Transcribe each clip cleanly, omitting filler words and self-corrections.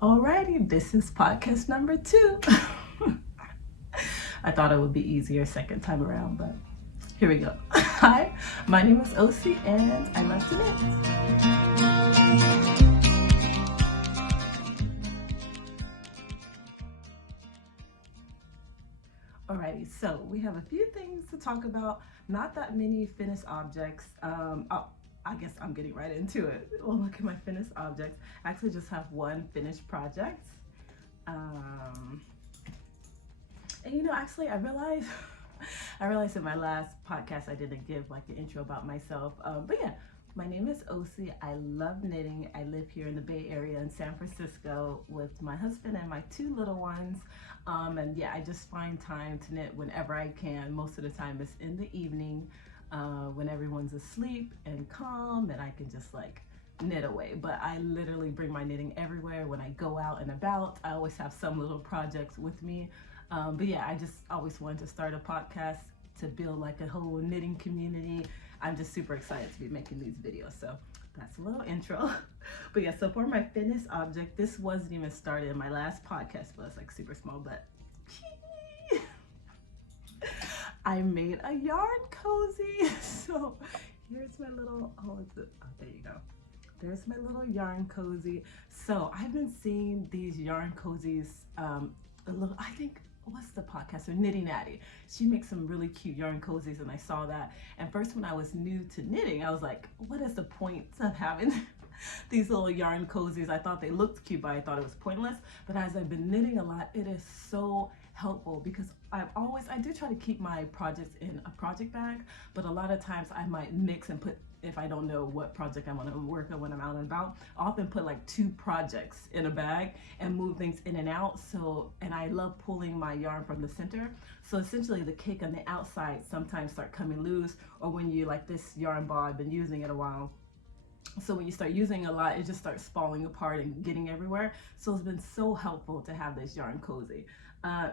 Alrighty, this is podcast number 2. I thought it would be easier second time around, but here we go. Hi, my name is Osi and I love to knit. Alrighty, so we have a few things to talk about, not that many finished objects. I guess I'm getting right into it. Well, look at my finished objects. I actually just have one finished project. And actually I realized in my last podcast I didn't give like an intro about myself. But yeah, my name is Osi. I love knitting. I live here in the Bay Area in San Francisco with my husband and my 2 little ones. And yeah, I just find time to knit whenever I can. Most of the time it's in the evening when everyone's asleep and calm, and I can just like knit away. But I literally bring my knitting everywhere when I go out and about. I always have some little projects with me. But yeah, I just always wanted to start a podcast to build like a whole knitting community. I'm just super excited to be making these videos. So that's a little intro. But yeah, so for my finished object, this wasn't even started in my last podcast, but it's like super small, but I made a yarn cozy. So here's my little, there you go. There's my little yarn cozy. So I've been seeing these yarn cozies, I think, what's the podcast? Or Natty. She makes some really cute yarn cozies, and I saw that. And first, when I was new to knitting, I was like, what is the point of having these little yarn cozies? I thought they looked cute, but I thought it was pointless. But as I've been knitting a lot, it is so helpful because I do try to keep my projects in a project bag, but a lot of times I might mix and put, if I don't know what project I want to work on when I'm out and about, I often put like 2 projects in a bag and move things in and out. So, and I love pulling my yarn from the center. So essentially the cake on the outside sometimes start coming loose, or when you, like this yarn ball, I've been using it a while. So when you start using a lot, it just starts falling apart and getting everywhere. So it's been so helpful to have this yarn cozy.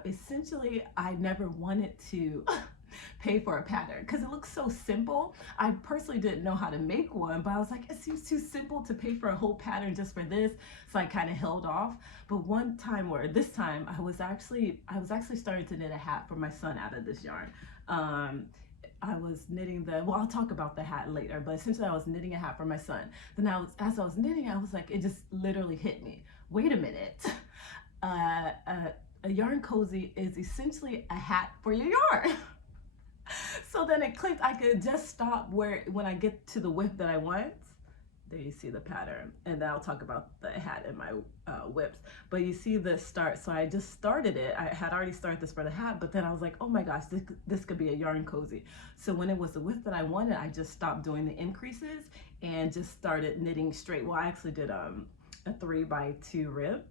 Essentially, I never wanted to pay for a pattern because it looks so simple. I personally didn't know how to make one, but I was like, it seems too simple to pay for a whole pattern just for this. So I kind of held off. But this time I was actually starting to knit a hat for my son out of this yarn. I was knitting I'll talk about the hat later, but essentially I was knitting a hat for my son. Then as I was knitting, I was like, it just literally hit me. Wait a minute. A yarn cozy is essentially a hat for your yarn. So then it clicked. I could just stop when I get to the width that I want. There you see the pattern, and then I'll talk about the hat in my whips. But you see the start, so I just started it. I had already started this for the hat, but then I was like, oh my gosh, this could be a yarn cozy. So when it was the width that I wanted, I just stopped doing the increases and just started knitting straight. Well, I actually did a 3x2 rib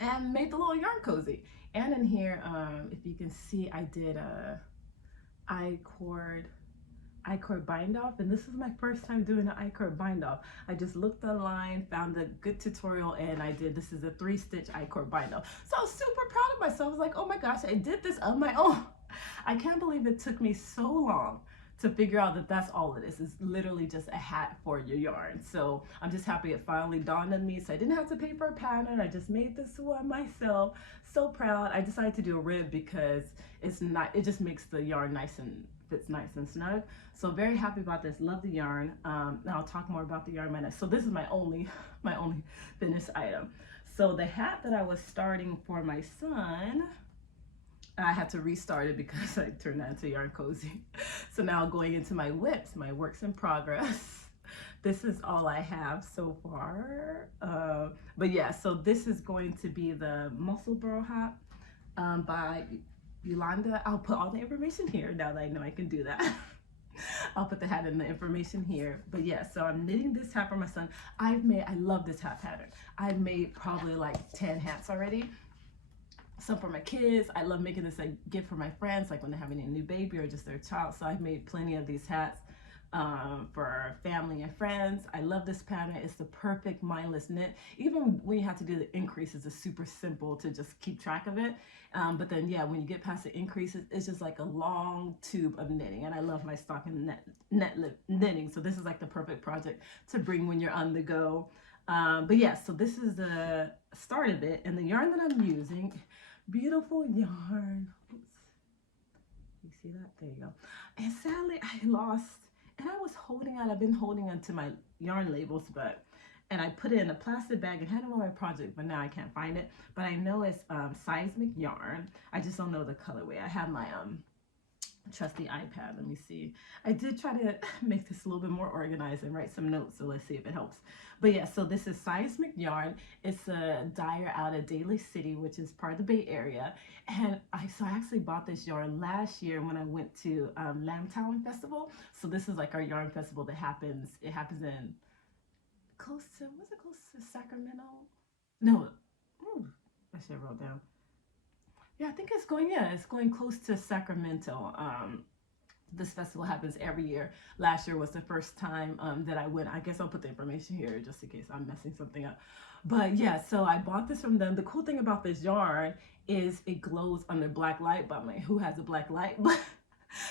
and made the little yarn cozy. And in here, if you can see, I did a I-cord bind off, and this is my first time doing an I-cord bind off. I just looked online, found a good tutorial, and this is a 3-stitch I-cord bind off. So I was super proud of myself. I was like, oh my gosh, I did this on my own. I can't believe it took me so long to figure out that that's all it is. It's literally just a hat for your yarn. So I'm just happy it finally dawned on me. So I didn't have to pay for a pattern. I just made this one myself. So proud. I decided to do a rib because it just makes the yarn fits nice and snug. So very happy about this. Love the yarn. Now I'll talk more about the yarn in a minute. So this is my only finished item. So the hat that I was starting for my son, I had to restart it because I turned that into yarn cozy. So now going into my whips, my works in progress. This is all I have so far. But yeah, so this is going to be the musselburghhat by Yolanda. I'll put all the information here now that I know I can do that. I'll put the hat in the information here. But yeah, so I'm knitting this hat for my son. I love this hat pattern. I've made probably like 10 hats already. Some for my kids. I love making this a gift for my friends, like when they're having a new baby or just their child. So I've made plenty of these hats for family and friends. I love this pattern. It's the perfect mindless knit. Even when you have to do the increases, it's super simple to just keep track of it. But then yeah, when you get past the increases, it's just like a long tube of knitting. And I love my stocking knitting. So this is like the perfect project to bring when you're on the go. But yeah, so this is the start of it, and the yarn that I'm using, beautiful yarn. Oops. You see that? There you go. And sadly, I lost, and I was holding on. I've been holding on to my yarn labels, but and I put it in a plastic bag and had it on my project, but now I can't find it. But I know it's seismic yarn. I just don't know the colorway. I have my trusty iPad. Let me see. I did try to make this a little bit more organized and write some notes, so let's see if it helps. But yeah, so this is seismic yarn. It's a dyer out of Daly City, which is part of the Bay Area. And I actually bought this yarn last year when I went to Lambtown Festival. So this is like our yarn festival that happens. It happens in close to, was it close to Sacramento? No, I should have wrote down. Yeah, I think it's going, yeah, it's going close to Sacramento. This festival happens every year. Last year was the first time that I went. I guess I'll put the information here just in case I'm messing something up. But yeah, so I bought this from them. The cool thing about this yarn is it glows under black light, but I'm like, who has a black light? But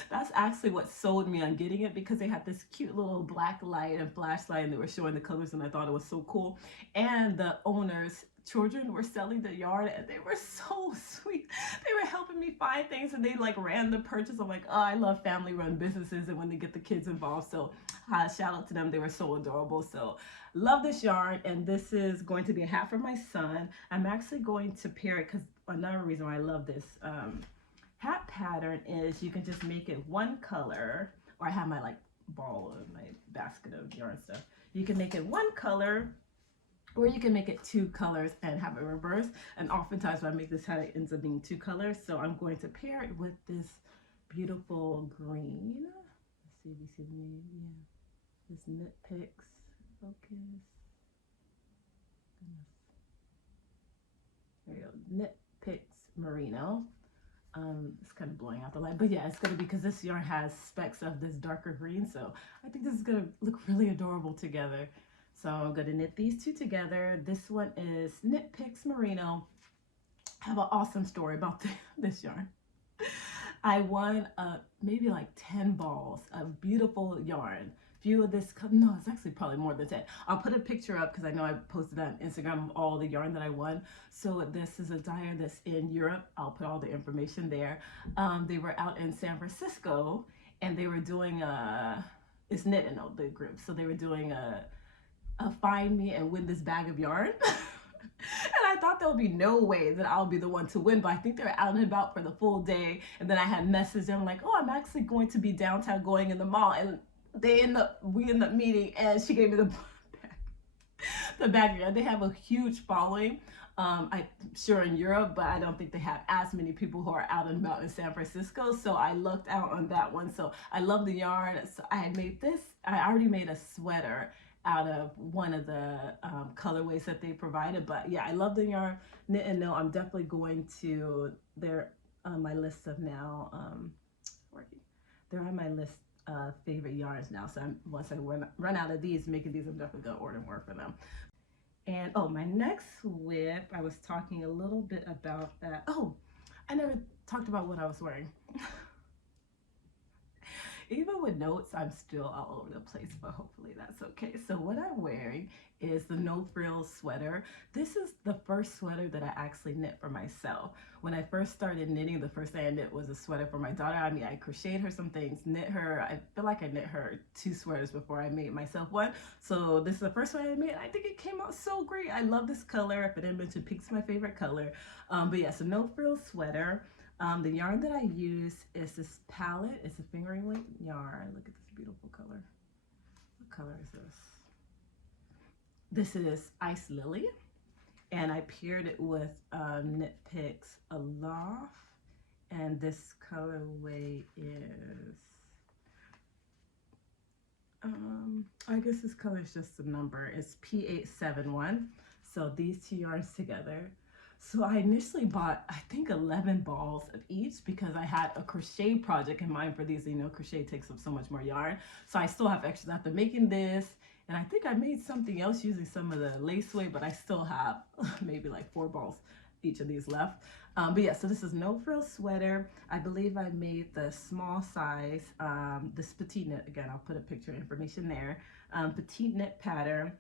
that's actually what sold me on getting it, because they had this cute little black light and flashlight, and they were showing the colors, and I thought it was so cool. And the owners' children were selling the yarn, and they were so sweet. They were helping me find things, and they like ran the purchase. I'm like, oh, I love family run businesses, and when they get the kids involved, so shout out to them. They were so adorable. So love this yarn, and this is going to be a hat for my son. I'm actually going to pair it, because another reason why I love this hat pattern is you can just make it one color, or I have my like ball of my basket of yarn stuff. You can make it one color, or you can make it two colors and have it reverse. And oftentimes when I make this hat, it ends up being two colors. So I'm going to pair it with this beautiful green. Let's see if you see the name. Yeah, this Knit Picks. Focus. There you go. Knit Picks Merino. It's kind of blowing out the light, but yeah, it's going to be, because this yarn has specks of this darker green, so I think this is going to look really adorable together. So I'm going to knit these two together. This one is Knit Picks Merino. I have an awesome story about this yarn. I won maybe like 10 balls of beautiful yarn. Few of this, no, it's actually probably more than 10. I'll put a picture up, because I know I posted that on Instagram of all the yarn that I won. So this is a dyer that's in Europe. I'll put all the information there. They were out in San Francisco, and they were doing it's Knitty, the group. So they were doing a find me and win this bag of yarn. And I thought there would be no way that I'll be the one to win, but I think they were out and about for the full day. And then I had messaged them like, oh, I'm actually going to be downtown going in the mall. And we end up meeting, and she gave me the bag. They have a huge following. I'm sure in Europe, but I don't think they have as many people who are out and about in San Francisco. So I lucked out on that one. So I love the yarn. So I had made this. I already made a sweater out of one of the colorways that they provided. But yeah, I love the yarn. Knit and Know, I'm definitely going to, they're on my list of now, they're on my list of favorite yarns now. So once I run out of these, making these, I'm definitely gonna order more for them. And oh, my next whip, I was talking a little bit about that. Oh, I never talked about what I was wearing. Even with notes, I'm still all over the place, but hopefully that's okay. So what I'm wearing is the No Frills sweater. This is the first sweater that I actually knit for myself. When I first started knitting, the first thing I knit was a sweater for my daughter. I mean, I crocheted her some things, knit her. I feel like I knit her 2 sweaters before I made myself one. So this is the first one I made. I think it came out so great. I love this color. If I didn't mention, pink's my favorite color. But yeah, so No Frills sweater. The yarn that I use is this palette. It's a fingering weight yarn. Look at this beautiful color. What color is this? This is Ice Lily, and I paired it with Knit Picks Aloft, and this colorway is, I guess this color is just a number. It's P871. So these two yarns together. So I initially bought, I think, 11 balls of each, because I had a crochet project in mind for these. You know, crochet takes up so much more yarn. So I still have extras after making this. And I think I made something else using some of the lace weight, but I still have maybe like 4 balls each of these left. But yeah, so this is No Frills sweater. I believe I made the small size, this petite knit. Again, I'll put a picture information there. Petite knit pattern.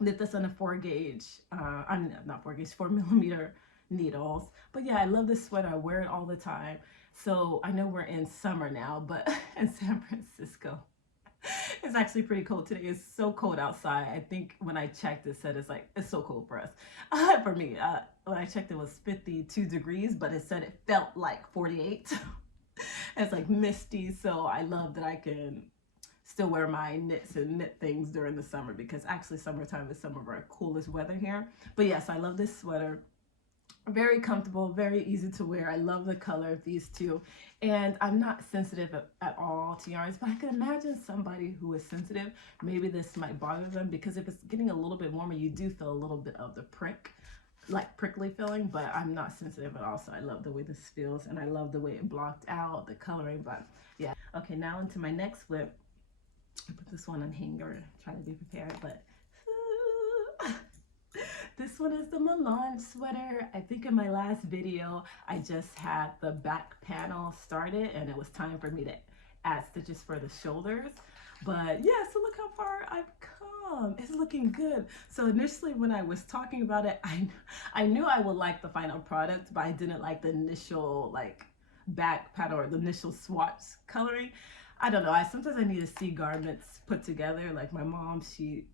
knit this on a 4-gauge, I'm not 4-gauge, 4mm needles. But yeah, I love this sweater. I wear it all the time. So I know we're in summer now, but in San Francisco, it's actually pretty cold today. It's so cold outside. I think when I checked, it said it's so cold for us. For me, when I checked, it was 52 degrees, but it said it felt like 48. It's like misty, so I love that I can still wear my knits and knit things during the summer, because actually summertime is some of our coolest weather here. But yes, I love this sweater. Very comfortable, very easy to wear. I love the color of these two, and I'm not sensitive at all to yarns, but I can imagine somebody who is sensitive, maybe this might bother them, because if it's getting a little bit warmer, you do feel a little bit of the prickly feeling, but I'm not sensitive at all. So I love the way this feels, and I love the way it blocked out the coloring. But yeah, okay, now into my next whip. I put this one on hanger, try to be prepared, but this one is the Melangesweater. I think in my last video, I just had the back panel started, and it was time for me to add stitches for the shoulders. But yeah, so look how far I've come. It's looking good. So initially when I was talking about it, I knew I would like the final product, but I didn't like the initial back panel or the initial swatch coloring. I don't know. Sometimes I need to see garments put together. Like my mom, she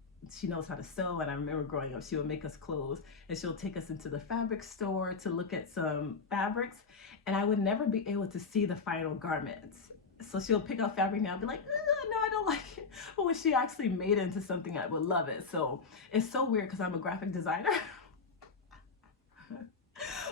knows how to sew, and I remember growing up, she would make us clothes, and she'll take us into the fabric store to look at some fabrics, and I would never be able to see the final garments. So she'll pick out fabric and I'll be like, no, I don't like it. But when she actually made it into something, I would love it. So it's so weird because I'm a graphic designer.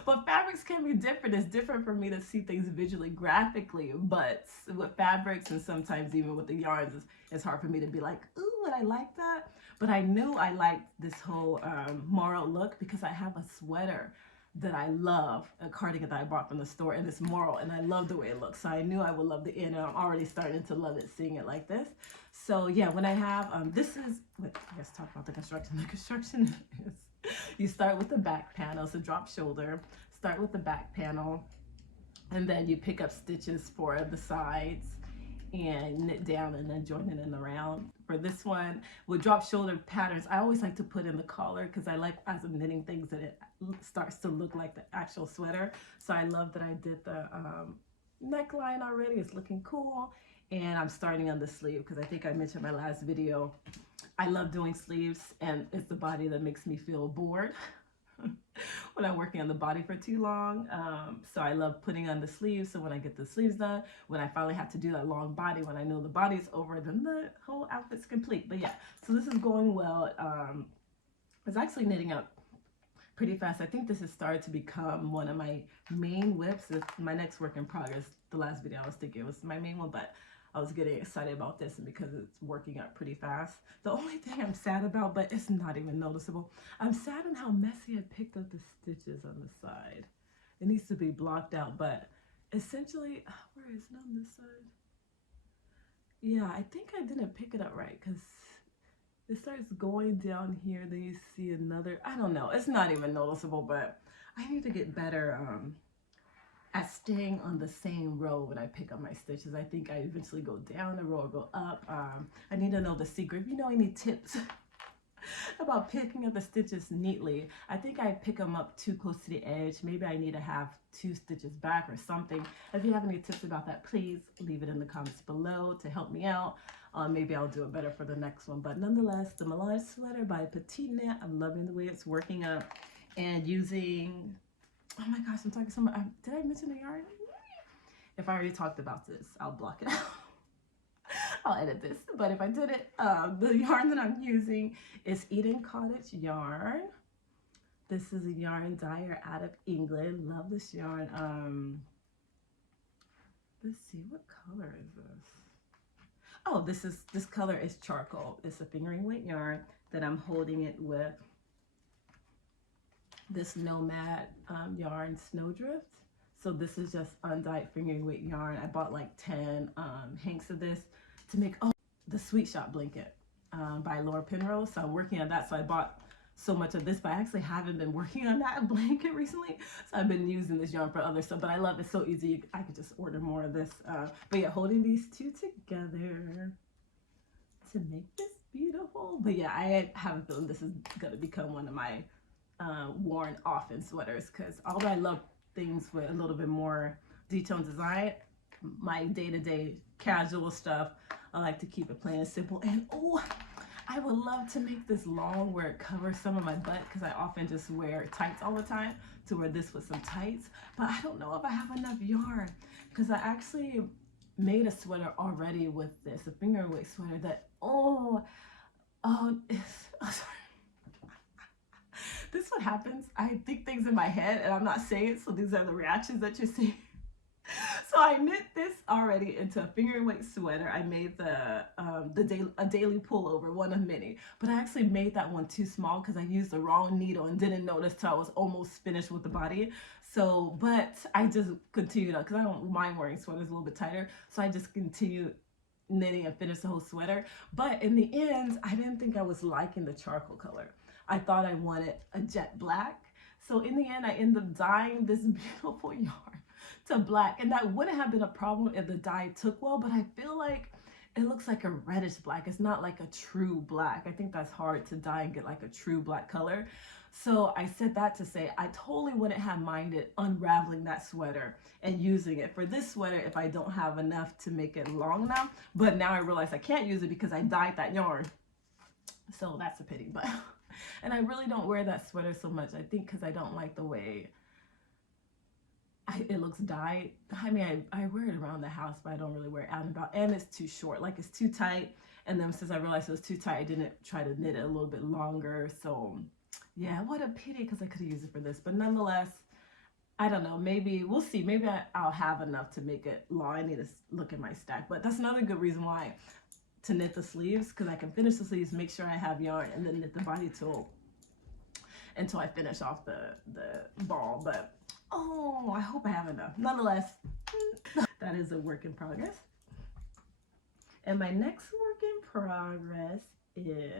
But fabrics can be different. It's different for me to see things visually, graphically, but with fabrics and sometimes even with the yarns, it's hard for me to be like, ooh, would I like that? But I knew I liked this whole moral look because I have a sweater that I love, a cardigan that I bought from the store, and it's moral, and I love the way it looks. So I knew I would love the end, and I'm already starting to love it, seeing it like this. So yeah, when I have, this is, let's talk about the construction. The construction is, you start with the back panel, so drop shoulder, start with the back panel, and then you pick up stitches for the sides and knit down and then join it in around. For this one, with drop shoulder patterns, I always like to put in the collar because I like, as I'm knitting things, that it starts to look like the actual sweater. So I love that I did the neckline already. It's looking cool. And I'm starting on the sleeve because I think I mentioned in my last video, I love doing sleeves, and it's the body that makes me feel bored when I'm working on the body for too long. So I love putting on the sleeves. So when I get the sleeves done, when I finally have to do that long body, when I know the body's over, then the whole outfit's complete. But yeah, so this is going well. It's actually knitting up pretty fast. I think this has started to become one of my main whips. It's my next work in progress. The last video I was thinking it was my main one, but I was getting excited about this, and because it's working out pretty fast. The only thing I'm sad about, but it's not even noticeable, I'm sad on how messy I picked up the stitches on the side. It needs to be blocked out, but essentially, where is it on this side? Yeah, I think I didn't pick it up right because it starts going down here, then you see another, I don't know, it's not even noticeable, but I need to get better at staying on the same row when I pick up my stitches. I think I eventually go down a row or go up. I need to know the secret. If you know any tips about picking up the stitches neatly, I think I pick them up too close to the edge. Maybe I need to have 2 stitches back or something. If you have any tips about that, please leave it in the comments below to help me out. Maybe I'll do it better for the next one. But nonetheless, the Melangesweater by petiteknite. I'm loving the way it's working up, and using, oh my gosh, I'm talking so much. Did I mention the yarn? If I already talked about this, I'll block it out. I'll edit this. But if I did it, the yarn that I'm using is Eden Cottage yarn. This is a yarn dyer out of England. Love this yarn. Let's see, what color is this? Oh, this color is charcoal. It's a fingering weight yarn that I'm holding it with this Nomad yarn Snowdrift. So this is just undyed fingering weight yarn. I bought like 10 hanks of this to make the Sweet Shop blanket by Laura Penrose. So I'm working on that. So I bought so much of this, but I actually haven't been working on that blanket recently. So I've been using this yarn for other stuff, but I love it. So easy. I could just order more of this. But yeah, holding these two together to make this beautiful. But yeah, I have a feeling this is gonna become one of my worn often sweaters, because although I love things with a little bit more detail and design, my day-to-day casual stuff, I like to keep it plain and simple. And oh, I would love to make this long where it covers some of my butt, because I often just wear tights all the time, to wear this with some tights. But I don't know if I have enough yarn, because I actually made a sweater already with this, a finger weight sweater that, it's, oh, sorry. This is what happens. I think things in my head and I'm not saying it, so these are the reactions that you're seeing. So I knit this already into a finger weight sweater. I made a daily pullover, one of many, but I actually made that one too small because I used the wrong needle and didn't notice till I was almost finished with the body. So, but I just continued because I don't mind wearing sweaters a little bit tighter. So I just continued knitting and finished the whole sweater. But in the end, I didn't think I was liking the charcoal color. I thought I wanted a jet black. So in the end, I ended up dyeing this beautiful yarn to black. And that wouldn't have been a problem if the dye took well, but I feel like it looks like a reddish black. It's not like a true black. I think that's hard to dye and get like a true black color. So I said that to say I totally wouldn't have minded unraveling that sweater and using it for this sweater if I don't have enough to make it long enough. But now I realize I can't use it because I dyed that yarn. So that's a pity. But and I really don't wear that sweater so much, I think, because I don't like the way it looks dyed. I mean, I wear it around the house, but I don't really wear it out and about. And it's too short, like it's too tight. And then since I realized it was too tight, I didn't try to knit it a little bit longer. So yeah, what a pity, because I could have used it for this. But nonetheless, I don't know, maybe we'll see. Maybe I'll have enough to make it long. I need to look at my stack. But that's another good reason why to knit the sleeves, because I can finish the sleeves, make sure I have yarn, and then knit the body until I finish off the ball. But oh, I hope I have enough. Nonetheless, that is a work in progress. And my next work in progress is,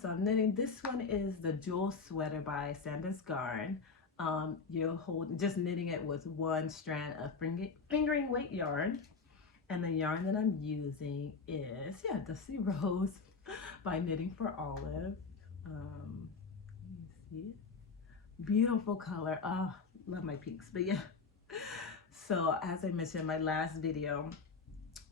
so I'm knitting. This one is the Jewel Sweater by Sanders Garn. You'll hold, just knitting it with one strand of fingering weight yarn. And the yarn that I'm using is, Dusty Rose by Knitting for Olive. Let me see. Beautiful color. Oh, love my pinks. But yeah. So as I mentioned in my last video,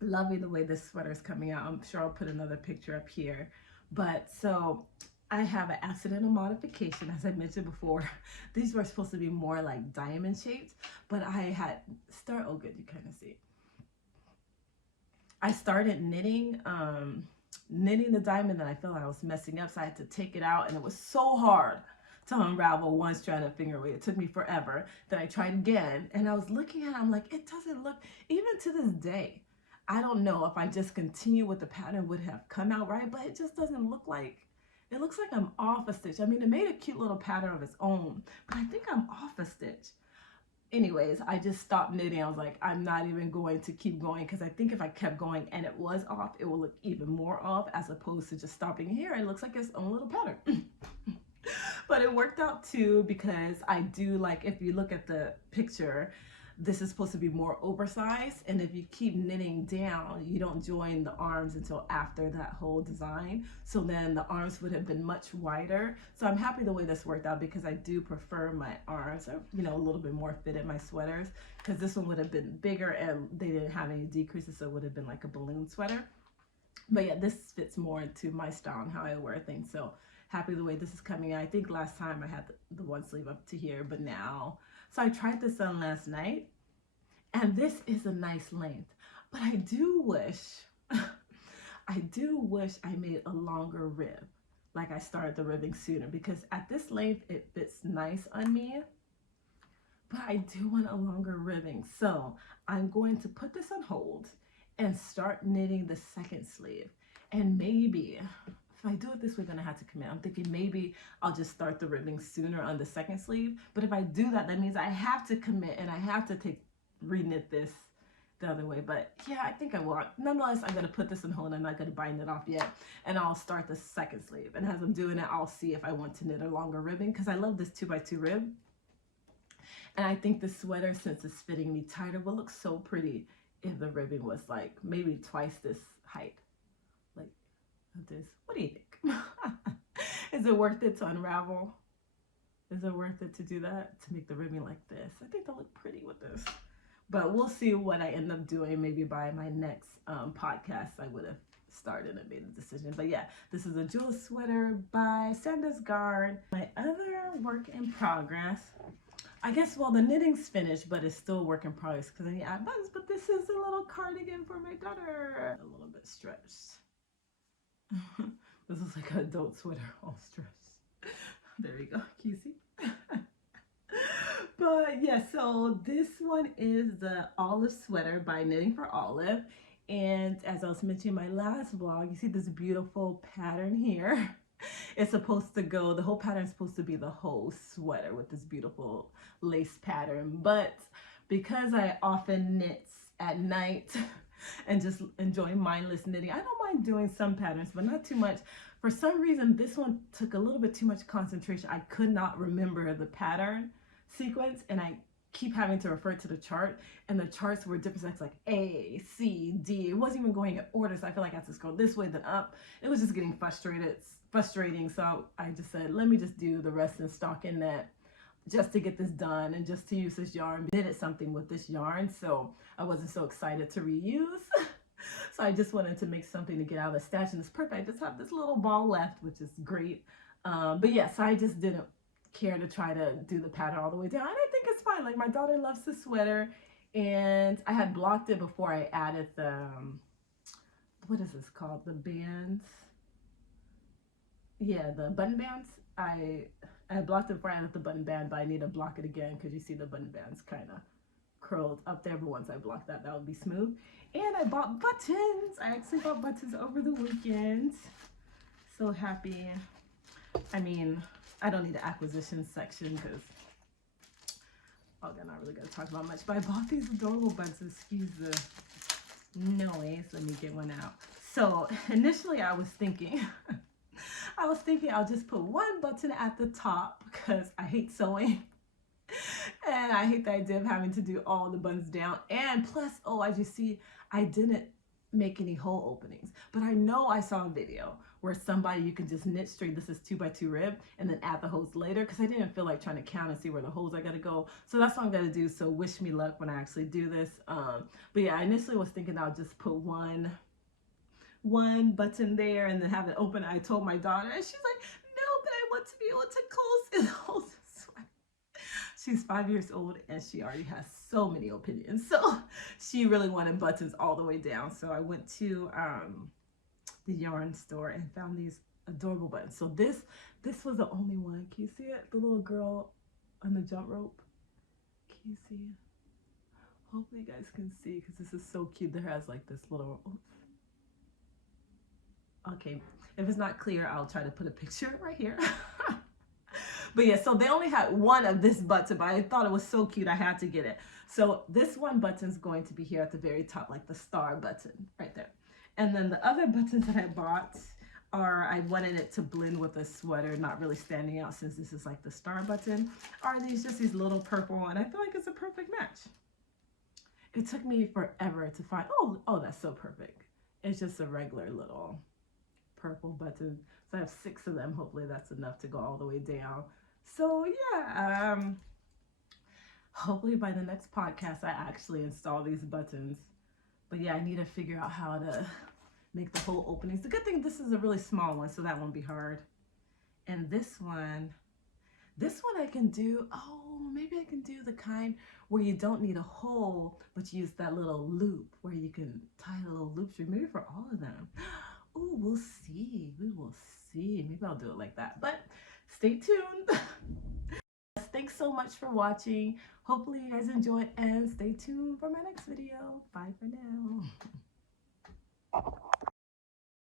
loving the way this sweater is coming out. I'm sure I'll put another picture up here. But so I have an accidental modification, as I mentioned before. These were supposed to be more like diamond shaped, but I had oh good, you kind of see. I started knitting the diamond, and I felt like I was messing up, so I had to take it out, and it was so hard to unravel one strand of finger weight. It took me forever. Then I tried again, and I was looking at it, I'm like, it doesn't look, even to this day, I don't know if I just continue with the pattern would have come out right, but it just doesn't look like, it looks like I'm off a stitch. I mean, it made a cute little pattern of its own, but I think I'm off a stitch. Anyways, I just stopped knitting. I was like, I'm not even going to keep going, because I think if I kept going and it was off, it will look even more off, as opposed to just stopping here. It looks like its own little pattern. But it worked out too, because I do like, if you look at the picture, this is supposed to be more oversized, and if you keep knitting down, you don't join the arms until after that whole design. So then the arms would have been much wider. So I'm happy the way this worked out, because I do prefer my arms, you know, a little bit more fitted my sweaters, because this one would have been bigger and they didn't have any decreases, so it would have been like a balloon sweater. But yeah, this fits more into my style and how I wear things. So happy the way this is coming out. I think last time I had the one sleeve up to here, but now, so I tried this on last night, and this is a nice length, but I do wish I made a longer rib. Like I started the ribbing sooner, because at this length, it fits nice on me, but I do want a longer ribbing. So I'm going to put this on hold and start knitting the second sleeve. And maybe, if I do it this way, then I have to commit. I'm thinking maybe I'll just start the ribbing sooner on the second sleeve. But if I do that, that means I have to commit, and I have to re-knit this the other way. But yeah, I think I will. Nonetheless, I'm going to put this on hold. I'm not going to bind it off yet, and I'll start the second sleeve. And as I'm doing it, I'll see if I want to knit a longer ribbing, because I love this 2x2 rib. And I think the sweater, since it's fitting me tighter, will look so pretty if the ribbing was like maybe twice this height. Like, of this. What do you think? Is it worth it to unravel? Is it worth it to do that? To make the ribbon like this? I think they'll look pretty with this. But we'll see what I end up doing. Maybe by my next podcast, I would have started and made a decision. But yeah, this is a julessweater by Sanders Garn. My other work in progress, I guess, well, the knitting's finished, but it's still work in progress because I need to add buttons. But this is a little cardigan for my daughter. A little bit stretched. This is like an adult sweater all stretched. There you go. Can you see? But yeah, so this one is the Olive sweater by Knitting for Olive. And as I was mentioning in my last vlog, you see this beautiful pattern here. It's supposed to go, the whole pattern is supposed to be the whole sweater with this beautiful lace pattern. But because I often knit at night and just enjoy mindless knitting, I don't mind doing some patterns, but not too much. For some reason, this one took a little bit too much concentration. I could not remember the pattern sequence, and I keep having to refer to the chart, and the charts were different sections, like A, C, D. It wasn't even going in order, so I feel like I had to go this way, then up. It was just getting frustrating, so I just said, let me just do the rest in stockinette just to get this done and just to use this yarn. Knitted something with this yarn, so I wasn't so excited to reuse. So I just wanted to make something to get out of the stash, and it's perfect. I just have this little ball left, which is great. But yeah, so I just didn't care to try to do the pattern all the way down, and I think it's fine. Like, my daughter loves the sweater, and I had blocked it before I added the what is this called, the bands, yeah, the button bands. I blocked it before I added the button band, but I need to block it again because you see the button bands kind of curled up there. But once I block that, that would be smooth. And I bought buttons. I actually bought buttons over the weekend. So happy. I mean, I don't need the acquisition section because, oh, they're not really going to talk about much. But I bought these adorable buttons. Excuse the noise. Let me get one out. So initially I was thinking, I'll just put one button at the top because I hate sewing. And I hate the idea of having to do all the buttons down. And plus, oh, as you see, I didn't make any hole openings. But I know I saw a video where you can just knit straight, this is 2x2 rib, and then add the holes later, because I didn't feel like trying to count and see where the holes I gotta go. So that's what I'm gonna do. So wish me luck when I actually do this. But yeah, I initially was thinking I'll just put one button there and then have it open. I told my daughter, and she's like, no, but I want to be able to close it. Hold this way. She's 5 years old and she already has so many opinions. So she really wanted buttons all the way down. So I went to the yarn store and found these adorable buttons. So this was the only one. Can you see it? The little girl on the jump rope. Can you see it? Hopefully you guys can see, because this is so cute. There has like this little, oops. Okay, if it's not clear, I'll try to put a picture right here. But yeah, so they only had one of this button, but I thought it was so cute, I had to get it. So this one button's going to be here at the very top, like the star button right there. And then the other buttons that I bought are, I wanted it to blend with the sweater, not really standing out since this is like the star button, are just these little purple, and I feel like it's a perfect match. It took me forever to find, oh, that's so perfect. It's just a regular little purple button. So I have 6 of them. Hopefully that's enough to go all the way down. So yeah, hopefully by the next podcast I actually install these buttons. But yeah, I need to figure out how to make the whole openings. The good thing, this is a really small one, so that won't be hard. And this one I can do, maybe I can do the kind where you don't need a hole, but you use that little loop where you can tie the little loops, maybe for all of them. Oh, we'll see. We will see. Maybe I'll do it like that. But stay tuned. Thanks so much for watching. Hopefully you guys enjoyed, and stay tuned for my next video. Bye for now.